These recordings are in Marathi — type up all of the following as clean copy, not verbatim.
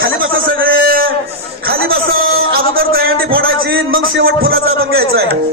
खाली बसा सगळे, खाली बसा. अगोदर दहीहंडी फोडायची, मग शेवट फुलाचा पण घ्यायचा आहे.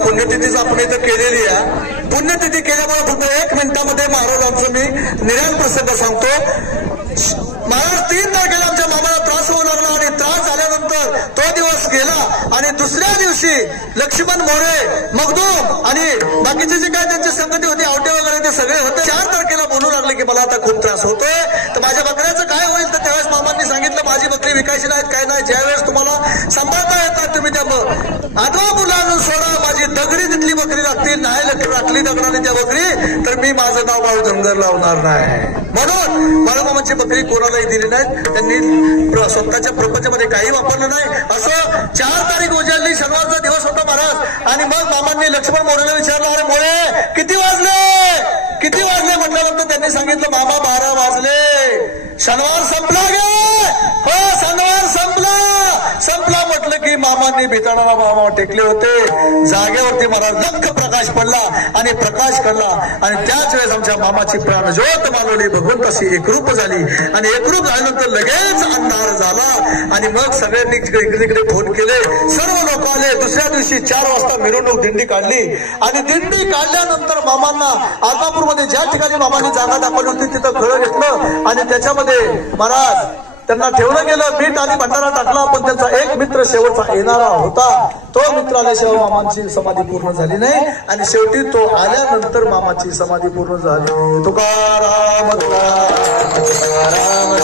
पुण्यतिथीच आपण इथं केलेली आहे. पुण्यतिथी केल्यामुळे फक्त 1 मिनिटामध्ये महाराजांचं मी निरान प्रसंग सांगतो. महाराज 3 तारखेला आमच्या मामाला त्रास होऊ लागला आणि त्रास झाल्यानंतर तो दिवस गेला आणि दुसऱ्या दिवशी लक्ष्मण मोरे, मगदूम आणि बाकीचे जे काय त्यांची संगती होती, आवटे वगैरे ते सगळे होते. 4 तारखेला बोलू लागले की मला आता खूप त्रास होतोय, तर माझ्या बकऱ्याचं काय होईल. तर त्यावेळेस मामांनी सांगितलं माझी बकरी विकायची नाहीत, काय नाही, ज्यावेळेस तुम्हाला सांभाळता येतात तुम्ही त्या आठवा मुलांना सोडा. माझी दगडी तिथली बकरी लागतील, नाही राखली दगडाने त्या बकरी, तर मी माझं नाव बाळू धनगर लावणार नाही. म्हणून बाळूमामांची बकरी कोणालाही दिली नाही. त्यांनी स्वतःच्या प्रपंचामध्ये काही वापरलं नाही. असं 4 तारीख उजाडली, शनिवारचा दिवस होता महाराज. आणि मग मामांनी लक्ष्मण मोरेला विचारलं, अरे मोरे किती वाजले, किती वाजले म्हटल्यानंतर त्यांनी सांगितलं मामा 12 वाजले, शनिवार संपला गे. हो शनिवार संपला म्हटलं की मामांनी भिताडाला मामा टेकले होते. जागेवरती महाराज लख प्रकाश पडला आणि प्रकाश करला आणि त्याच वेळेस आमच्या मामाची प्राणज्योत मालवली, भगवंताशी एकरूप झाली आणि एकरूप झाल्यानंतर लगेच अंधार झाला. आणि मग सगळ्यांनी इकडे तिकडे फोन केले, सर्व लोक आले. दुसऱ्या दिवशी 4 वाजता मिरवणूक दिंडी काढली आणि दिंडी काढल्यानंतर मामांना आदमापूरमध्ये ज्या ठिकाणी मामांनी जागा दाखवली होती तिथं खळं घेतलं आणि त्याच्यामध्ये महाराज त्यांना ठेवलं गेलं. मीठ आणि भंडारा टाकला, पण त्यांचा एक मित्र शेवटचा येणारा होता. तो मित्र आल्याशिवाय मामांची समाधी पूर्ण झाली नाही आणि शेवटी तो आल्यानंतर मामाची समाधी पूर्ण झाली. तुकाराम तुकाराम तुकाराम.